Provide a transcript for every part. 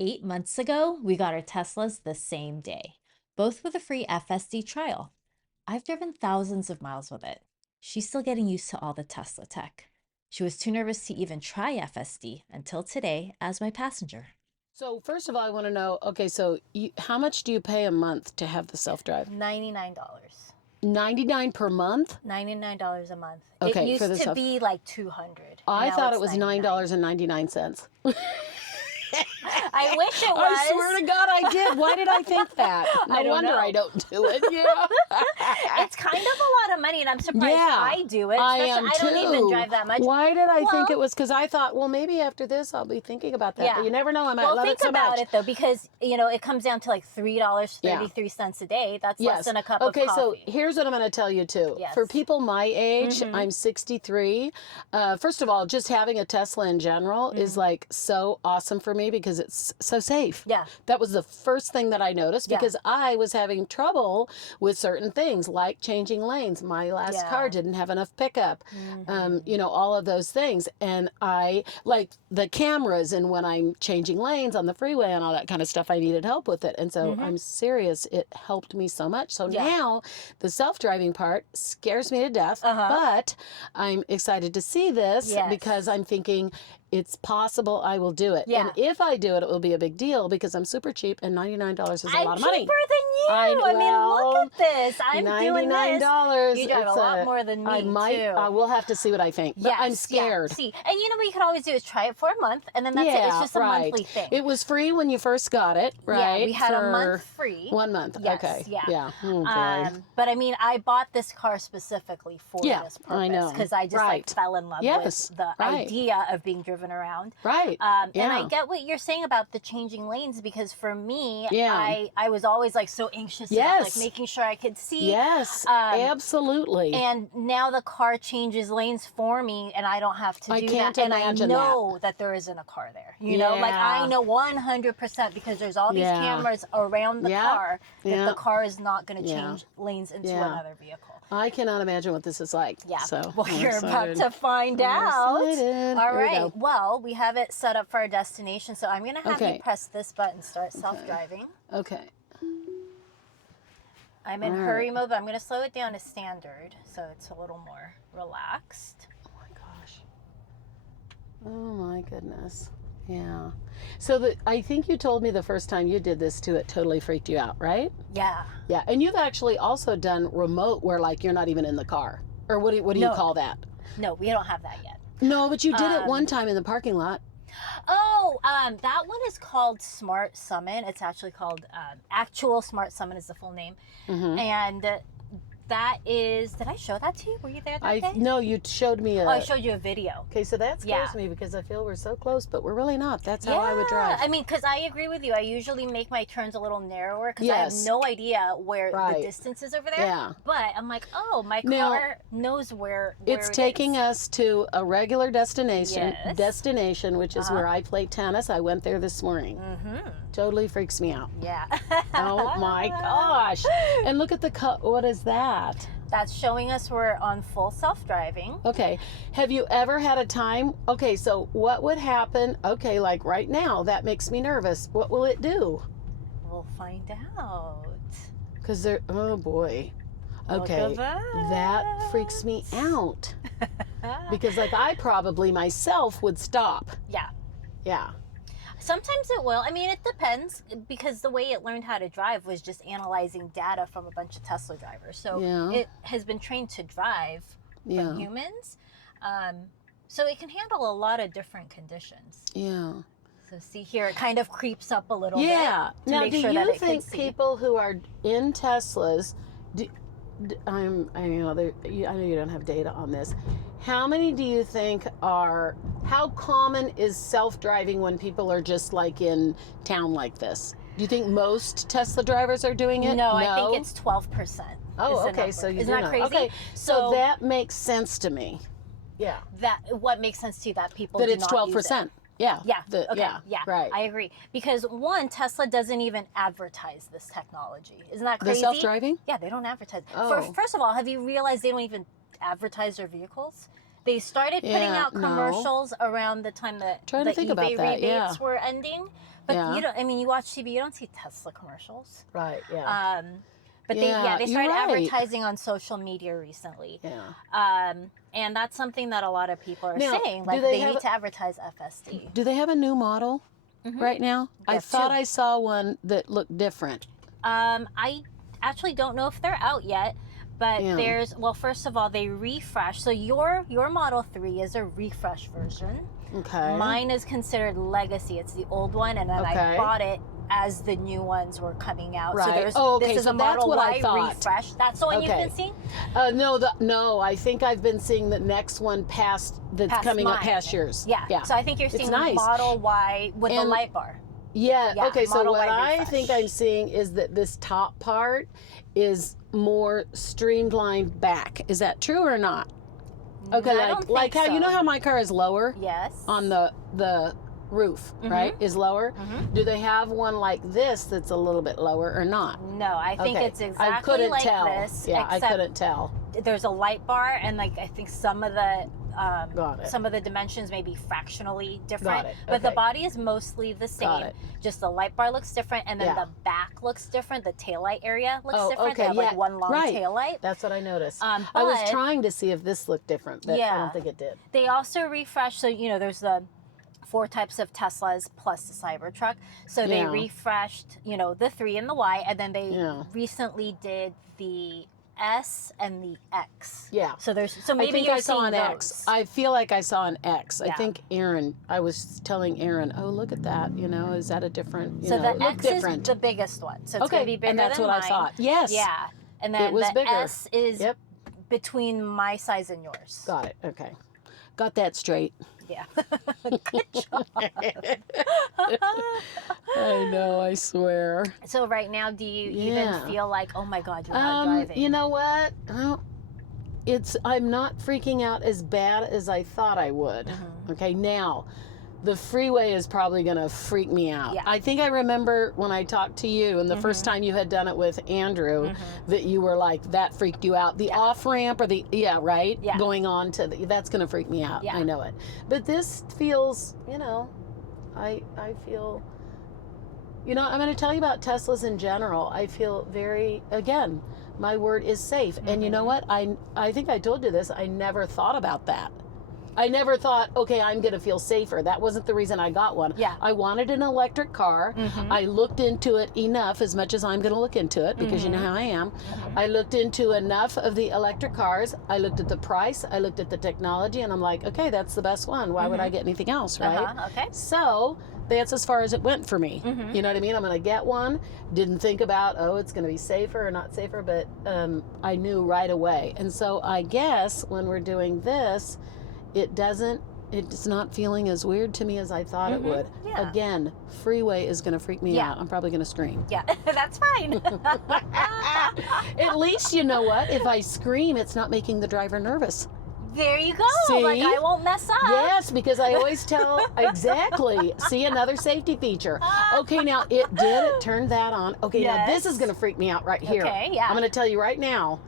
8 months ago, we got our Teslas the same day, both with a free FSD trial. I've driven thousands of miles with it. She's still getting used to all the Tesla tech. She was too nervous to even try FSD until today as my passenger. So first of all, I want to know, okay, so how much do you pay a month to have the self-drive? $99. 99 per month? $99 a month. Okay, It for the used to self. be like 200. I Now thought it's it was 99. $9.99. I wish it was. I swear to God, I did. Why did I think that? No I don't wonder know. I don't do it. Yeah. It's kind of a lot of money, and I'm surprised I do it. I Especially am I don't even too. drive that much. Why did I think Well- it was? Because I thought, well, maybe after this I'll be thinking about that. Yeah. But you never know. I might Well, love think it so about much. it though, because it comes down to like $3.33 a day. That's less than a cup of coffee. Okay, so here's what I'm going to tell you too. Yes. For people my age, I'm 63. First of all, just having a Tesla in general is like so awesome for me because it's so safe. Yeah. That was the first thing that I noticed because I was having trouble with certain things like changing lanes. My last car didn't have enough pickup, all of those things. And I like the cameras, and when I'm changing lanes on the freeway and all that kind of stuff, I needed help with it. And so I'm serious. It helped me so much. So now the self-driving part scares me to death, but I'm excited to see this because I'm thinking it's possible I will do it. Yeah. And if I do it, it will be a big deal because I'm super cheap and $99 is a lot of money. Cheaper than you. I mean, look at this. I'm doing this. $99. You drive a lot more than me, I might. too. I will have to see what I think. But I'm scared. Yeah. See, and what you could always do is try it for a month, and then that's it. It's just a monthly thing. It was free when you first got it, right? Yeah, we had a month free. 1 month. Yes, Okay. yeah. Oh, boy. But I mean, I bought this car specifically for this purpose. I know. Because I just like fell in love with the idea of being driven around. Right. And I get what you're saying about the changing lanes, because for me, Yeah. I was always like so anxious about like making sure I could see. Yes, absolutely. And now the car changes lanes for me, and I don't have to do can't that. And imagine I know that there isn't a car there. You know, like I know 100% because there's all these cameras around the car that the car is not going to change lanes into another vehicle. I cannot imagine what this is like. Yeah. So Well, I'm you're excited. about to find I'm out. excited. All Here we right. go. Well, we have it set up for our destination, so I'm going to have Okay. you press this button, start self-driving. Okay. I'm in hurry mode, but I'm going to slow it down to standard, so it's a little more relaxed. Oh my gosh. Oh my goodness. Yeah. So I think you told me the first time you did this too, it totally freaked you out, right? Yeah. Yeah. And you've actually also done remote where like you're not even in the car. Or what do you call that? No, we don't have that yet. No, but you did it one time in the parking lot. Oh, that one is called Smart Summon. It's actually called Actual Smart Summon is the full name. And that is, did I show that to you? Were you there that day? No, you showed me I showed you a video. Okay, so that scares me because I feel we're so close, but we're really not. That's how I would drive. I mean, because I agree with you. I usually make my turns a little narrower because I have no idea where the distance is over there. Yeah. But I'm like, oh, my car knows where it's taking us to a regular destination, which is where I play tennis. I went there this morning. Totally freaks me out. Yeah. Oh my gosh. And look at what is that? That's showing us we're on full self-driving. Okay. Have you ever had a time? Okay, so what would happen? Okay, like right now, that makes me nervous. What will it do? We'll find out. Because oh boy. Okay. Look at that freaks me out. Because like I probably myself would stop. Yeah. Yeah. Sometimes it will. I mean, it depends, because the way it learned how to drive was just analyzing data from a bunch of Tesla drivers. So it has been trained to drive from humans. So it can handle a lot of different conditions. Yeah. So see here, it kind of creeps up a little bit. Yeah. To Now, make do sure you that it think can see. people who are in Teslas, I know you don't have data on this. How many do you think how common is self-driving when people are just like in town like this? Do you think most Tesla drivers are doing it? No, I think it's 12%. Oh, okay, so you Isn't that crazy? Okay, so that makes sense to me. Yeah. What makes sense to you that people That do it's not 12%. use it? Yeah. Yeah. Right. I agree. Because one, Tesla doesn't even advertise this technology. Isn't that crazy? The self-driving? Yeah, they don't advertise. Oh. First of all, have you realized they don't even advertise their vehicles? They started putting out commercials around the time that the eBay rebates were ending. But you don't. I mean, you watch TV, you don't see Tesla commercials. Right. Yeah. But they started advertising on social media recently. Yeah. And that's something that a lot of people are saying. Like they need to advertise FSD. Do they have a new model right now? I thought I saw one that looked different. I actually don't know if they're out yet. But there's, well, first of all, they refresh. So your Model 3 is a refresh version. Okay. Mine is considered legacy. It's the old one, and then I bought it as the new ones were coming out. Right. So this is so a Model that's what Y refresh. That's the one you've been seeing? No, I think I've been seeing the next one past coming up past yours. Yeah. So I think you're seeing Model Y with the light bar. Yeah. Okay. So Model what Y I think I'm seeing is that this top part is more streamlined back. Is that true or not? Okay, like how you know how my car is lower? Yes. On the roof, right? Is lower. Do they have one like this that's a little bit lower or not? No, I think it's exactly I couldn't like tell. this. Yeah, I couldn't tell. There's a light bar, and like I think some of the dimensions may be fractionally different, but the body is mostly the same. Just the light bar looks different, and then the back looks different. The taillight area looks different. They have like one long taillight. That's what I noticed. I was trying to see if this looked different, but I don't think it did. They also refresh. So there's the 4 types of Teslas plus the Cybertruck. So they refreshed, the 3 and the Y, and then they recently did the S and the X. Yeah. So maybe I think I saw an X. I feel like I saw an X. I think I was telling Aaron, oh, look at that. Is that a different, so the X different. is the biggest one. So it's going to be bigger and that's than what mine. I thought. Yes. Yeah. And then the bigger. S is between my size and yours. Got it. Okay. Got that straight. Yeah. Good job. I know, I swear. So right now, do you even feel like, oh my God, you're not driving? You know what? I'm not freaking out as bad as I thought I would. Okay, now, the freeway is probably going to freak me out. Yeah. I think I remember when I talked to you and the first time you had done it with Andrew that you were like, that freaked you out. The off-ramp or right? Yeah. Going on to, that's going to freak me out. Yeah. I know it. But this feels, I feel, I'm going to tell you about Teslas in general. I feel very, again, my word is safe. And you know what? I think I told you this. I never thought about that. I never thought, okay, I'm going to feel safer. That wasn't the reason I got one. Yeah. I wanted an electric car. I looked into it enough, as much as I'm going to look into it, because you know how I am. I looked into enough of the electric cars. I looked at the price. I looked at the technology, and I'm like, okay, that's the best one. Why would I get anything else, right? Okay. So that's as far as it went for me. You know what I mean? I'm going to get one. Didn't think about, it's going to be safer or not safer, but I knew right away. And so I guess when we're doing this, it's not feeling as weird to me as I thought it would. Yeah. Again, freeway is going to freak me out. I'm probably going to scream. Yeah, that's fine. At least, you know what? If I scream, it's not making the driver nervous. There you go. See? Like, I won't mess up. Yes, because I always tell, exactly. See, another safety feature. Okay, now it turned that on. Okay, now this is going to freak me out right here. Okay, yeah. I'm going to tell you right now.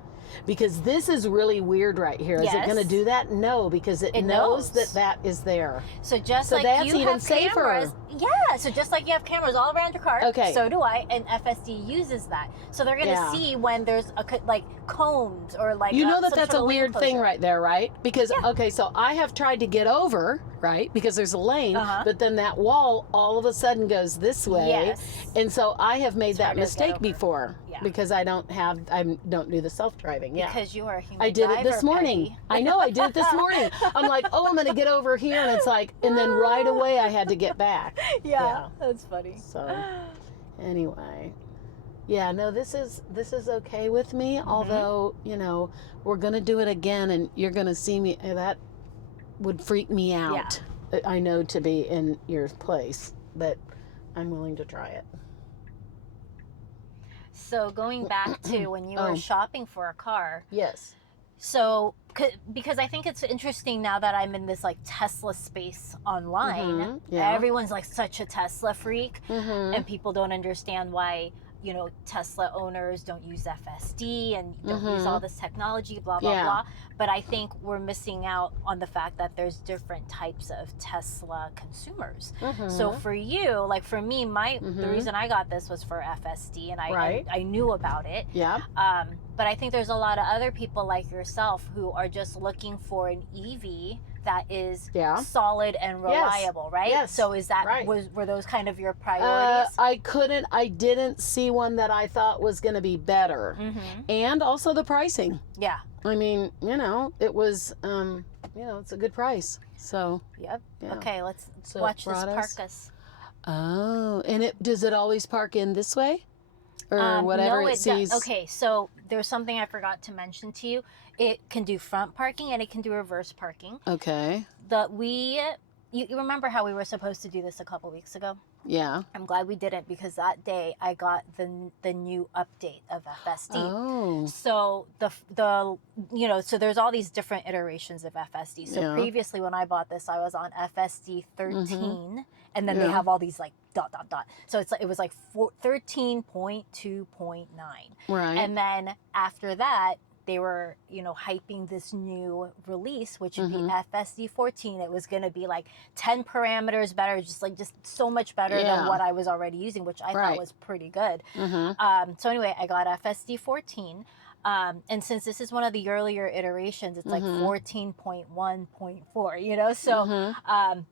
Because this is really weird right here. Is it going to do that? No, because it knows that is there. So just so like that's you even have safer. Cameras, yeah. So just like you have cameras all around your car, so do I, and FSD uses that. So they're going to see when there's cones or like that's a weird thing right there, right? Because okay, so I have tried to get over, right? Because there's a lane, but then that wall all of a sudden goes this way, and so I have made that mistake before because I don't do the self-driving. Yeah, because you are a human. I did it this morning. Peggy. I know I did it this morning. I'm like, I'm going to get over here, and it's like, and then right away I had to get back. Yeah, that's funny. So, anyway, no, this is okay with me. Although we're going to do it again, and you're going to see me. That would freak me out. Yeah. I know to be in your place, but I'm willing to try it. So going back to when you were shopping for a car. Yes. So, because I think it's interesting now that I'm in this like Tesla space online. Everyone's like such a Tesla freak, and people don't understand why you know, Tesla owners don't use FSD and don't use all this technology, blah, blah, blah. But I think we're missing out on the fact that there's different types of Tesla consumers. So for you, like for me, the reason I got this was for FSD, and I knew about it. Yeah. But I think there's a lot of other people like yourself who are just looking for an EV that is solid and reliable, right? Yes. So is that, were those kind of your priorities? I didn't see one that I thought was going to be better. And also the pricing. Yeah. I mean, you know, it was, you know, it's a good price. So. Yep. Yeah. Okay, let's watch this park us. Oh, and does it always park in this way? Or whatever no, it sees? Okay, so there's something I forgot to mention to you. It can do front parking and it can do reverse parking. Okay. You remember how we were supposed to do this a couple weeks ago? Yeah. I'm glad we didn't, because that day I got the new update of FSD. Oh. So you know, so there's all these different iterations of FSD. So previously when I bought this, I was on FSD 13, and then they have all these like ... So it was like 13.2.9. Right. And then after that, they were, you know, hyping this new release, which would be FSD 14. It was going to be like 10 parameters better, just so much better than what I was already using, which I thought was pretty good. So anyway, I got FSD 14. And since this is one of the earlier iterations, it's like 14.1.4, you know? So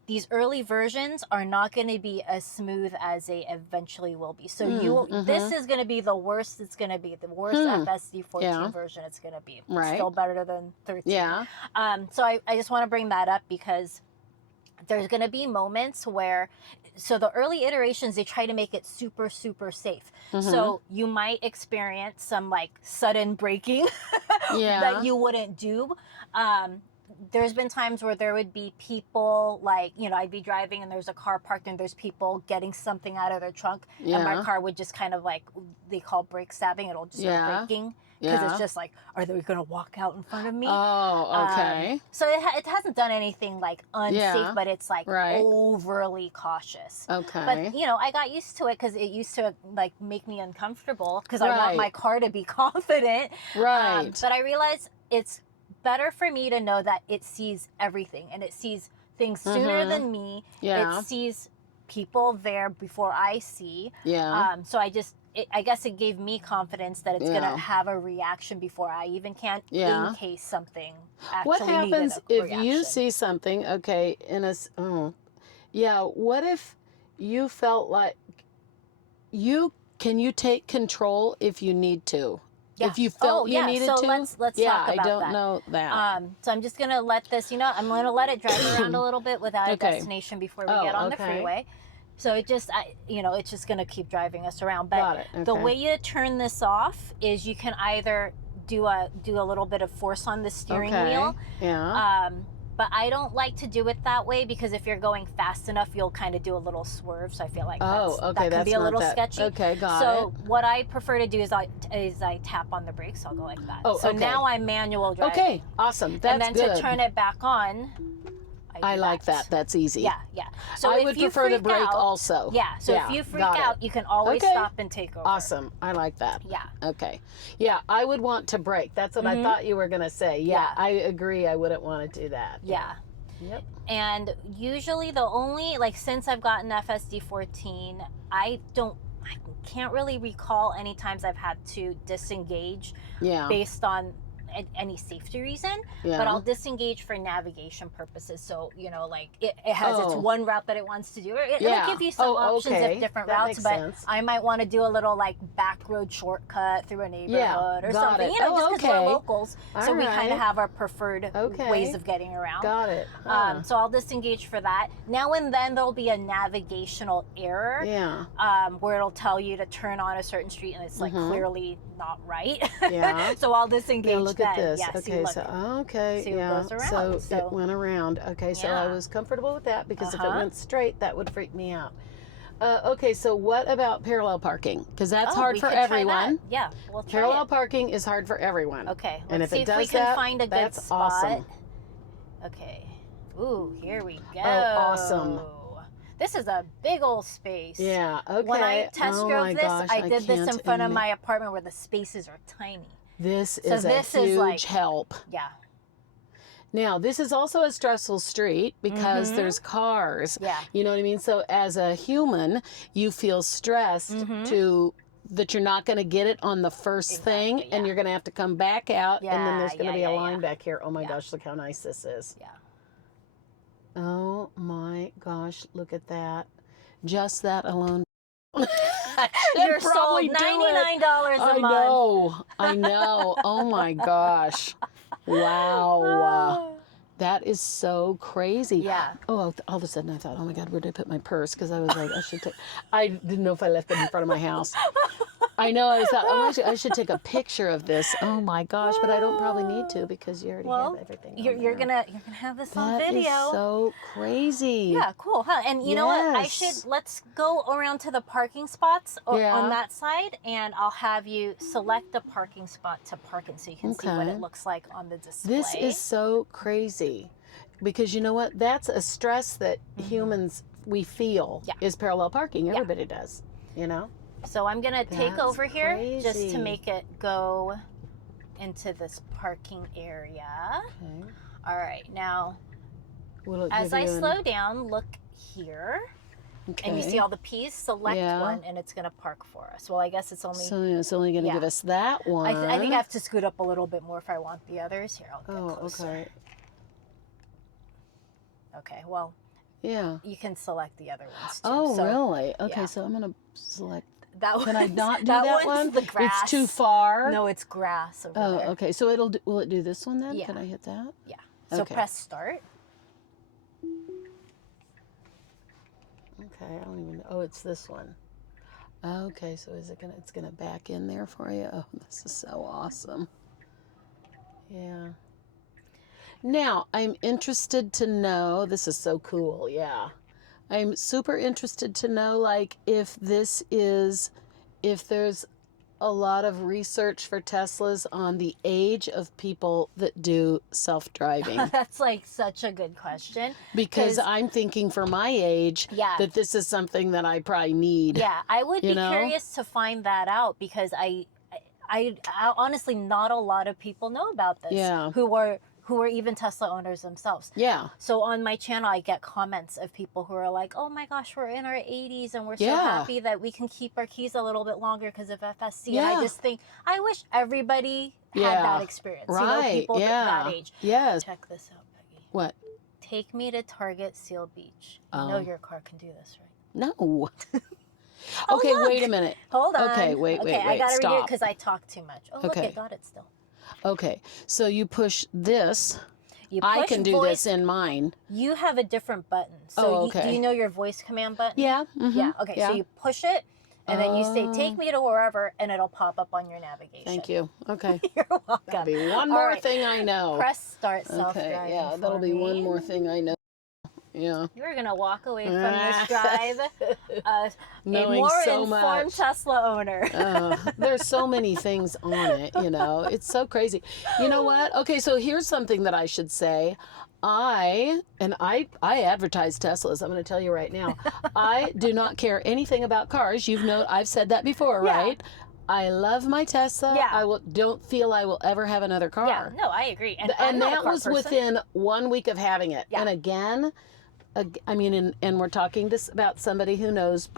these early versions are not going to be as smooth as they eventually will be. So this is going to be the worst it's going to be, the worst FSD 14 version it's going to be. It's still better than 13. Yeah. So I just want to bring that up because there's going to be moments where, so the early iterations, they try to make it super, super safe. So you might experience some like sudden braking that you wouldn't do. There's been times where there would be people like, you know, I'd be driving and there's a car parked and there's people getting something out of their trunk. And my car would just kind of like, they call brake stabbing. It'll just start braking. Because it's just like, are they going to walk out in front of me? Oh, okay. So it hasn't done anything like unsafe, but it's like overly cautious. Okay. But, you know, I got used to it because it used to like make me uncomfortable because I want my car to be confident. Right. But I realized it's better for me to know that it sees everything and it sees things sooner than me. Yeah. It sees people there before I see. Yeah. So I guess it gave me confidence that it's going to have a reaction before I even can, in case something actually what happens if reaction. you see something, okay, what if you felt like can you take control if you need to? Yeah. If you felt you needed to? Let's talk about that. I don't know that. So I'm just going to let this, I'm going to let it drive around a little bit without a destination before we get on the freeway. So it just, it's just going to keep driving us around. But the way you turn this off is you can either do a little bit of force on the steering wheel. Yeah. But I don't like to do it that way because if you're going fast enough, you'll kind of do a little swerve. So I feel like that can be a little sketchy. Okay, got it. So what I prefer to do is I tap on the brakes. I'll go like that. Oh, so now I'm manual driving. Okay, awesome. That's good. And then good. to turn it back on, I like that. That's easy. Yeah. So I would prefer to brake also. Yeah. So if you freak out, you can always stop and take over. Awesome. I like that. Yeah. Okay. Yeah, I would want to brake. That's what I thought you were going to say. Yeah, I agree. I wouldn't want to do that. Yeah. Yep. And usually the only, since I've gotten FSD 14, I can't really recall any times I've had to disengage based on any safety reason, but I'll disengage for navigation purposes. So, it has its one route that it wants to do. It'll give you some options of different routes, but sense. I might want to do a little back road shortcut through a neighborhood or something, just because we're locals. So we kind of have our preferred ways of getting around. Got it. So I'll disengage for that. Now and then there'll be a navigational error where it'll tell you to turn on a certain street and it's clearly not right. Yeah. So I'll disengage. Look at this. Yeah, okay, so see what goes around. So it went around. Okay, so I was comfortable with that because if it went straight, that would freak me out. Okay, so what about parallel parking? Because that's hard for everyone. Yeah, we'll try parallel parking is hard for everyone. Okay, and if see it does we can that, find a good that's spot. awesome. Okay. Ooh, here we go. Oh, awesome. This is a big old space. Yeah, okay. When I test drove this, gosh, I did this in can't front of my apartment where the spaces are tiny. This So is this a is huge like- help. Yeah. Now, this is also a stressful street because there's cars. Yeah. You know what I mean? So as a human, you feel stressed that you're not going to get it on the first thing, and you're going to have to come back out, and then there's going to be a line back here. Oh my gosh, look how nice this is. Yeah. Oh my gosh, look at that. Just that alone. You're sold $99 a month. I know. Oh my gosh. Wow. That is so crazy. Yeah. Oh, all of a sudden I thought, oh my God, where did I put my purse? Because I was like, I didn't know if I left it in front of my house. I know, I thought, oh, I should take a picture of this. Oh my gosh, but I don't probably need to because you already have everything. You're gonna have this on video. That is so crazy. Yeah, cool, huh? And you know what? Let's go around to the parking spots on that side, and I'll have you select the parking spot to park in so you can see what it looks like on the display. This is so crazy because you know what? That's a stress that humans, we feel is parallel parking. Everybody does, you know? So I'm gonna take over here just to make it go into this parking area. Okay. All right, now as I slow down, look here. Okay. And you see all the P's, select one, and it's gonna park for us. Well, I guess it's only... So it's only gonna give us that one. I think I have to scoot up a little bit more if I want the others. Here, I'll get closer. Okay. Okay, well, you can select the other ones too. Oh, so, really? Okay, so I'm gonna select... That one. Can I not do that one? The grass. It's too far. No, it's grass over there. Okay. So will it do this one then? Yeah. Can I hit that? Yeah. So press start. Okay. I don't even know. Oh, it's this one. Okay. So it's gonna back in there for you? Oh, this is so awesome. Yeah. Now I'm interested to know. This is so cool. Yeah. I'm super interested to know, like, if there's a lot of research for Teslas on the age of people that do self-driving. That's like such a good question. Because I'm thinking for my age that this is something that I probably need. Yeah, I would be curious to find that out because I honestly, not a lot of people know about this. Yeah. Who are even Tesla owners themselves. Yeah. So on my channel, I get comments of people who are like, oh my gosh, we're in our 80s and we're so happy that we can keep our keys a little bit longer because of FSD. Yeah. And I just think, I wish everybody had that experience. Right. You know, people that age. Yes. Check this out, Peggy. What? Take me to Target Seal Beach. You know your car can do this, right? No. Okay, wait a minute. Hold on. Okay, wait. I gotta stop. redo it because I talk too much. Oh, look, it got it still. Okay, so you push this. I can do this in mine. You have a different button. So do you know your voice command button? Yeah. Yeah. Okay. So you push it, and then you say, "Take me to wherever," and it'll pop up on your navigation. Thank you. Okay. You're welcome. That'll be one more thing I know. Press start self-driving. Okay. Yeah, that'll be one more thing I know. Yeah. You're gonna walk away from this drive a knowing more so informed much. Tesla owner. There's so many things on it, you know. It's so crazy. You know what? Okay, so here's something that I should say. I advertise Teslas. I'm going to tell you right now. I do not care anything about cars. I've said that before, right? I love my Tesla. Yeah. Don't feel I will ever have another car. Yeah, no, I agree. And that was within 1 week of having it. Yeah. And again, I mean, and we're talking this about somebody who knows,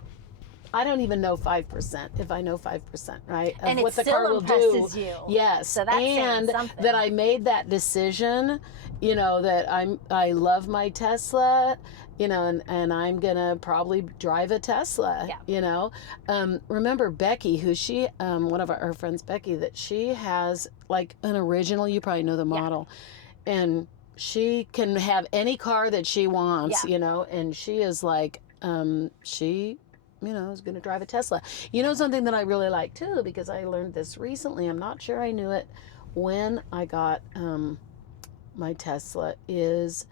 I don't even know 5%, if I know 5%, right? Of and what the still car will impresses do. You. Yes. So that's and saying something. that I made that decision, you know, that I love my Tesla, you know, and I'm gonna probably drive a Tesla, you know. Remember Becky, who one of our friends, Becky, that she has like an original, you probably know the model, and she can have any car that she wants, you know, and she is like, she, you know, is going to drive a Tesla. You know, something that I really like too, because I learned this recently, I'm not sure I knew it when I got my Tesla, is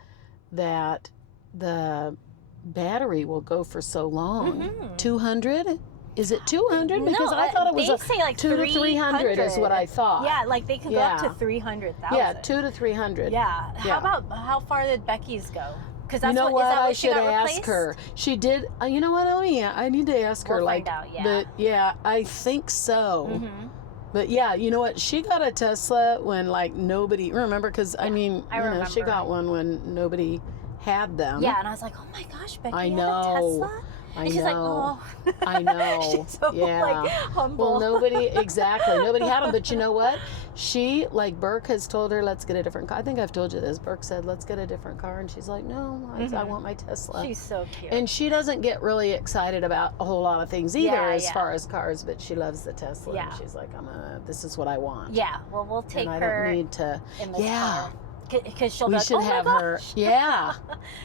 that the battery will go for so long. 200? Is it 200? Because I thought it was say like 200 to 300 is what I thought. Yeah, like they can go up to 300,000. Yeah, 200 to 300. Yeah. How far did Becky's go? Because that's you know what, what? is that I what she should got ask replaced? her. She did. You know what? Oh yeah, I need to ask her. We'll Like, find out, yeah. but yeah, I think so. But yeah, you know what? She got a Tesla when like nobody remember, because I mean, I you know, she remember. got one when nobody had them. Yeah, and I was like, oh my gosh, Becky, I you have a know. Tesla? I And she's like, know. oh. I know. She's so Yeah. like humble. Well, nobody exactly. Nobody had them. But you know what? She like Burke has told her, let's get a different car. I think I've told you this. Burke said, let's get a different car, and she's like, no, I want my Tesla. She's so cute. And she doesn't get really excited about a whole lot of things either, Yeah, as yeah. far as cars, but she loves the Tesla. Yeah. And she's like, this is what I want. Yeah, well, we'll take and I her don't need to. in this Yeah. car. Because she'll be We like, should oh have my her. gosh. Yeah.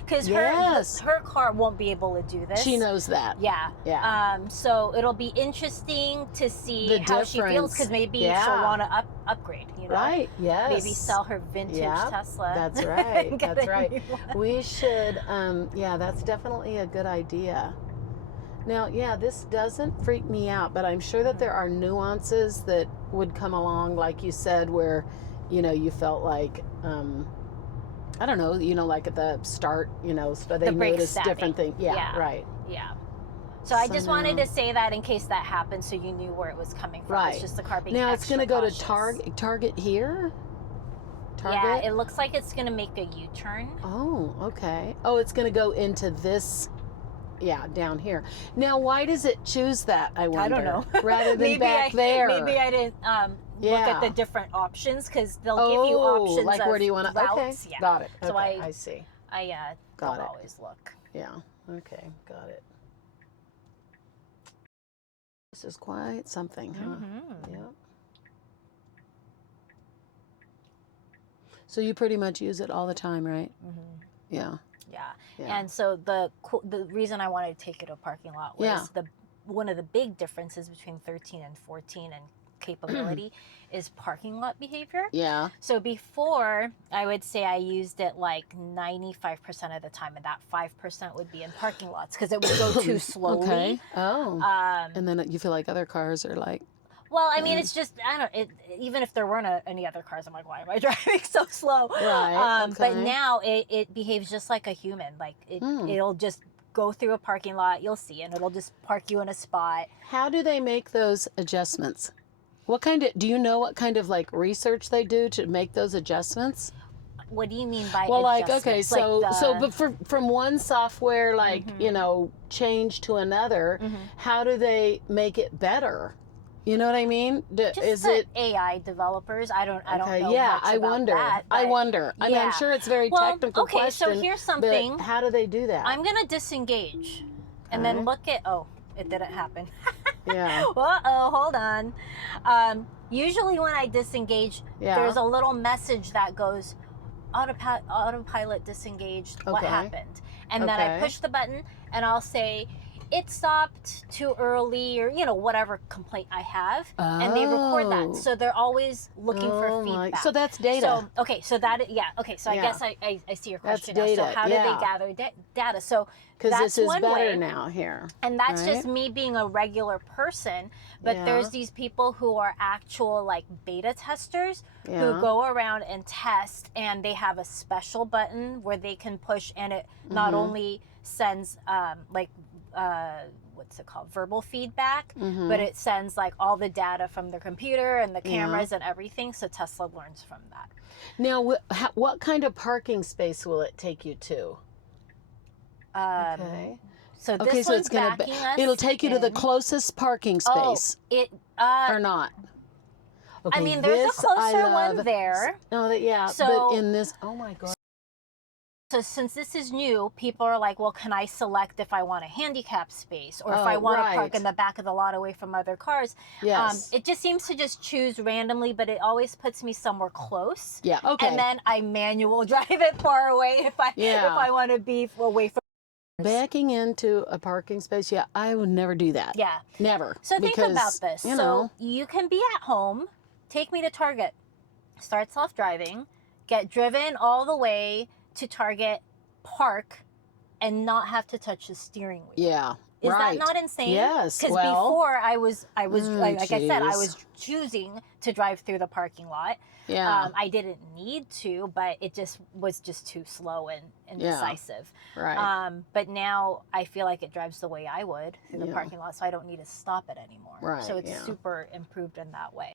Because Yes. her car won't be able to do this. She knows that. Yeah. Yeah. So it'll be interesting to see The how she feels, difference. because maybe Yeah. she'll want to upgrade, you know? Right. Yes. Maybe sell her vintage Yep, Tesla. That's right. and get That's a right. new one. We should, yeah, that's definitely a good idea. Now, yeah, this doesn't freak me out, but I'm sure that there are nuances that would come along, like you said, where, you know, you felt like, I don't know, you know, like at the start, you know, so they brake notice stabbing. different things. Yeah, Yeah. right. Yeah. So I So just wanted now- to say that in case that happened, so you knew where it was coming from. Right. It's just the car being Now it's going to go cautious. to Target here? Target? Yeah, it looks like it's going to make a U-turn. Oh, okay. Oh, it's going to go into this, yeah, down here. Now, why does it choose that, I wonder? I don't know. Rather than back there. Maybe I didn't look Yeah. at the different options, because they'll give you options like of where do you want to? Okay, routes. Yeah. got it. Okay, So I see. I Got don't it. always look. Yeah, okay, got it. This is quite something, huh? Mm-hmm. Yep. So you pretty much use it all the time, right? Mm-hmm. Yeah. Yeah. Yeah. And so the reason I wanted to take it to a parking lot was Yeah. one of the big differences between 13 and 14 and capability is parking lot behavior. Yeah. So before, I would say I used it like 95% of the time, and that 5% would be in parking lots because it would go too slowly. Okay. Oh. Um, And then you feel like other cars are like, well, I mean, it's just, I don't, even if there weren't any other cars, I'm like, why am I driving so slow? Right, But okay. now it behaves just like a human. Like it'll just go through a parking lot, you'll see, and it'll just park you in a spot. how do they make those adjustments? Do you know what kind of like research they do to make those adjustments? What do you mean by Well, like, okay, adjustments? but from one software, like, you know, change to another, how do they make it better? You know what I mean? just Is the it AI developers? I don't know. yeah, much I about wonder. that, I but wonder. I mean, I'm yeah. sure it's a very Well, technical okay, question. so here's but something. how do they do that? I'm gonna disengage, and then Okay. look at. Oh, it didn't happen. Yeah. Uh-oh, hold on. Usually when I disengage, Yeah. there's a little message that goes, autopilot disengaged, what Okay. happened? And then I Okay. push the button and I'll say, it stopped too early, or, you know, whatever complaint I have. And they record Oh. that. So they're always looking for Oh my- feedback. so that's data. So, okay, so that, yeah, okay, so I Yeah. guess I see your That's question now. So data, how do yeah. they gather data? So Because that's this is one better way. now here. And that's right? just me being a regular person. But Yeah. there's these people who are actual like beta testers who Yeah. go around and test, and they have a special button where they can push, and it not Mm-hmm. only sends what's it called, verbal feedback, Mm-hmm. but it sends like all the data from the computer and the cameras and everything. So Tesla learns from that. Now, what kind of parking space will it take you to? Okay. So this Okay, so one's it's gonna backing us it'll take you to the in. closest parking space, It or not? Okay, I mean, there's a this I closer one love. there. No, yeah, So- but in this, oh my god. So since this is new, people are like, well, can I select if I want a handicap space, or if I Oh, want to right. park in the back of the lot away from other cars? Yes. It just seems to just choose randomly, but it always puts me somewhere close. Yeah. Okay. And then I manual drive it far away if I want to be away from. Backing into a parking space, yeah, I would never do that. Yeah. Never. So think because, about this. You So know, you can be at home, take me to Target, start self-driving, get driven all the way to Target, park, and not have to touch the steering wheel. yeah. Is that not insane? Yes. Because Well, before I was like I said, I geez. was choosing to drive through the parking lot. Yeah. I didn't need to, but it just was just too slow and indecisive. Right. But now I feel like it drives the way I would through the Yeah. parking lot, so I don't need to stop it anymore. Right, So it's yeah. super improved in that way.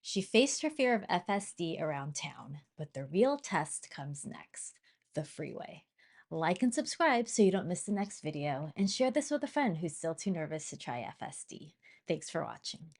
She faced her fear of FSD around town, but the real test comes next, the freeway. Like and subscribe so you don't miss the next video, and share this with a friend who's still too nervous to try FSD. Thanks for watching.